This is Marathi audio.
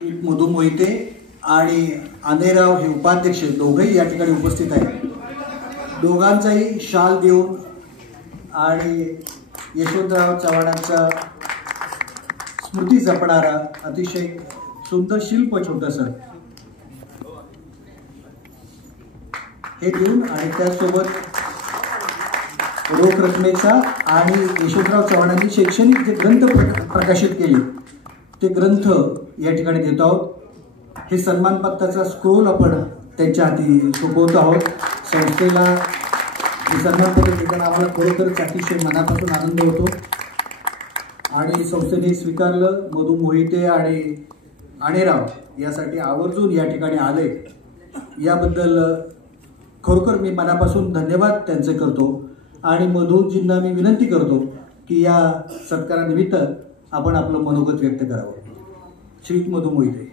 मधु मोहिते आणि आनेराव हे उपाध्यक्ष दोघेही या ठिकाणी उपस्थित आहेत। दोघांचाही शाल देऊन आणि यशवंतराव चव्हाणांचा स्मृती जपणारा अतिशय सुंदर शिल्प छोटंसं हे देऊन आणि त्यासोबत रोख रकमेचा आणि यशवंतराव चव्हाणांनी शैक्षणिक जे ग्रंथ प्रकाशित केले ते ग्रंथ या ठिकाणी देत आहोत। हे सन्मानपत्राचा स्क्रोल आपण त्यांच्या हाती सोपवत आहोत। संस्थेला हे सन्मानपत्र देताना आम्हाला खरोखरच अतिशय मनापासून आनंद होतो आणि संस्थेने स्वीकारलं। मधु मोहिते आणि आनेराव यासाठी आवर्जून या ठिकाणी आले, याबद्दल खरोखर मी मनापासून धन्यवाद त्यांचे करतो आणि मधुजींना मी विनंती करतो की या सत्कारानिमित्त आपण आपलं मनोगत व्यक्त करावं। श्री मधु मोहिते।